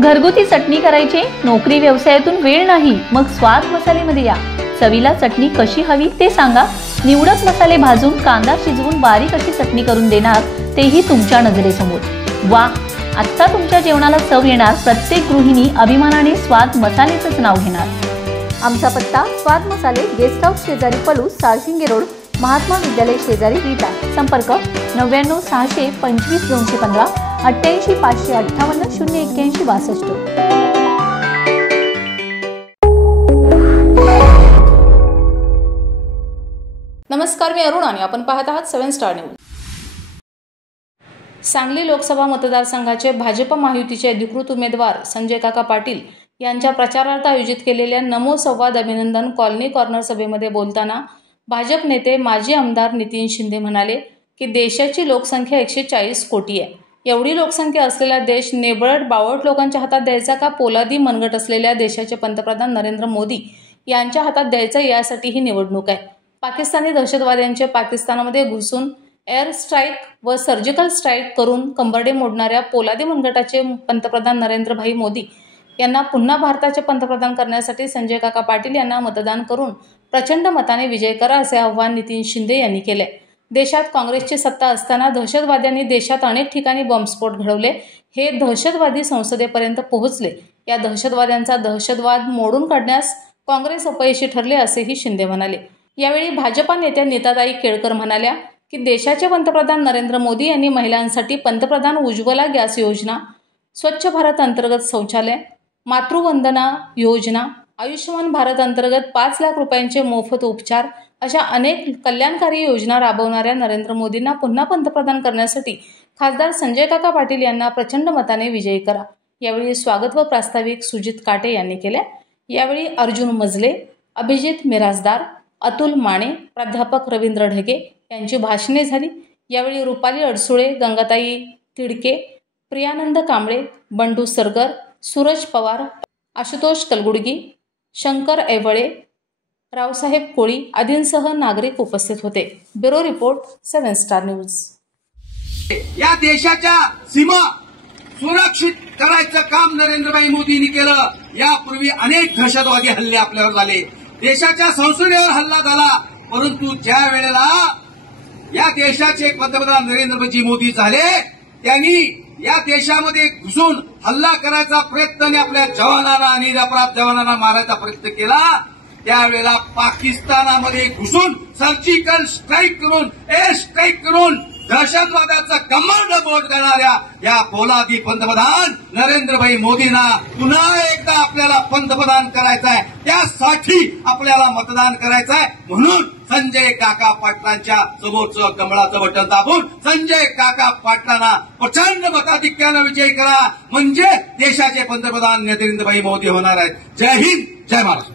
घरगुती चटणी करायची, नोकरी व्यवसायातून वेळ नाही, मग स्वाद मसालेमध्ये या। चवीला चटणी कशी हवी ते सांगा। निवडक मसाले भाजून कांदा शिजवून बारीक अशी चटणी करून देणार, तेही तुमच्या नजरेसमोर। वा, आता तुमच्या जेवणाला चव येणार। प्रत्येक गृहिणी अभिमानाने स्वाद मसालेचंच नाव घेणार। आमचा पत्ता स्वाद मसाले, गेस्ट हाऊस शेजारी पलूस, साळशिंगे रोड, महात्मा विद्यालय शेजारी विटा। संपर्क 99 625 215 88 558 081 62। नमस्कार, मी अरुण आणि आपण पाहत आहात 7 स्टार न्यूज। सांगली लोकसभा मतदारसंघाचे भाजप महायुतीचे अधिकृत उमेदवार संजय काका पाटील यांच्या प्रचारार्थ आयोजित केलेल्या नमो संवाद अभिनंदन कॉलनी कॉर्नर सभेमध्ये बोलताना भाजप नेते माजी आमदार नितीन शिंदे म्हणाले की देशाची लोकसंख्या 140 कोटी आहे। एवढी लोकसंख्या असलेला देश नेबळट बावट लोकांच्या हातात द्यायचा का पोलादी मनगट असलेल्या देशाचे पंतप्रधान नरेंद्र मोदी यांच्या हातात द्यायचा, यासाठी ही निवडणूक आहे। पाकिस्तानी दहशतवाद्यांचे पाकिस्तानमध्ये घुसून एअर स्ट्राईक व सर्जिकल स्ट्राईक करून कंबरडे मोडणाऱ्या पोलादी मनगटाचे पंतप्रधान नरेंद्रभाई मोदी यांना पुन्हा भारताचे पंतप्रधान करण्यासाठी संजय काका पाटील यांना मतदान करून प्रचंड मताने विजय करा, असे आवाहन नितीन शिंदे यांनी केले। देशात काँग्रेसची सत्ता असताना दहशतवाद्यांनी देशात अनेक ठिकाणी बॉम्बस्फोट घडवले। हे दहशतवादी संसदेपर्यंत पोहोचले। या दहशतवाद्यांचा दहशतवाद मोडून काढण्यास काँग्रेस अपयशी ठरले, असेही शिंदे म्हणाले। यावेळी भाजपा नेत्या नीताताई केळकर म्हणाल्या की देशाचे पंतप्रधान नरेंद्र मोदी यांनी महिलांसाठी पंतप्रधान उज्ज्वला गॅस योजना, स्वच्छ भारत अंतर्गत शौचालय, मातृवंदना योजना, आयुष्यमान भारत अंतर्गत 5 लाख रुपयांचे मोफत उपचार अशा अनेक कल्याणकारी योजना राबवणाऱ्या नरेंद्र मोदींना पुन्हा पंतप्रधान करण्यासाठी खासदार संजय काका पाटील यांना प्रचंड मताने विजयी करा। यावेळी स्वागत व प्रास्ताविक सुजित काटे यांनी केले। यावेळी अर्जुन मजले, अभिजित मिराजदार, अतुल माने, प्राध्यापक रवींद्र ढगे यांची भाषणे झाली। यावेळी रुपाली अडसुळे, गंगाताई तिडके, प्रियानंद कांबळे, बंडू सरगर, सूरज पवार, आशुतोष कलगुडगी, शंकर ऐवळे, रावसाहेब कोळी आदींसह नागरिक उपस्थित होते। Bureau report 7 star news. या देशाच्या सीमा सुरक्षित करायचं काम नरेंद्रभाई मोदींनी केलं। यापूर्वी अनेक दहशतवादी हल्ले आपल्यावर झाले, देशाच्या संसदेवर हल्ला झाला, परंतु ज्या वेळेला या देशाचे पंतप्रधान नरेंद्रभाई मोदी झाले, त्यांनी या देशामध्ये घुसून हल्ला करायचा प्रयत्न आणि आपल्या जवानांना, निरपराध जवानांना मारायचा प्रयत्न केला। त्यावेळेला पाकिस्तानामध्ये घुसून सर्जिकल स्ट्राईक करून, एअर स्ट्राईक करून दहशतवादाचा कमांड बोट करणाऱ्या या पोलादी पंतप्रधान नरेंद्रभाई मोदींना पुन्हा एकदा आपल्याला पंतप्रधान करायचं आहे। त्यासाठी आपल्याला मतदान करायचं आहे। म्हणून संजय काका पाटलांच्या समोरचं कमळाचं बटन दाबून संजय काका पाटलांना प्रचंड मताधिक्यानं विजयी करा, म्हणजे देशाचे पंतप्रधान नरेंद्रभाई मोदी होणार आहेत। जय हिंद, जय महाराष्ट्र।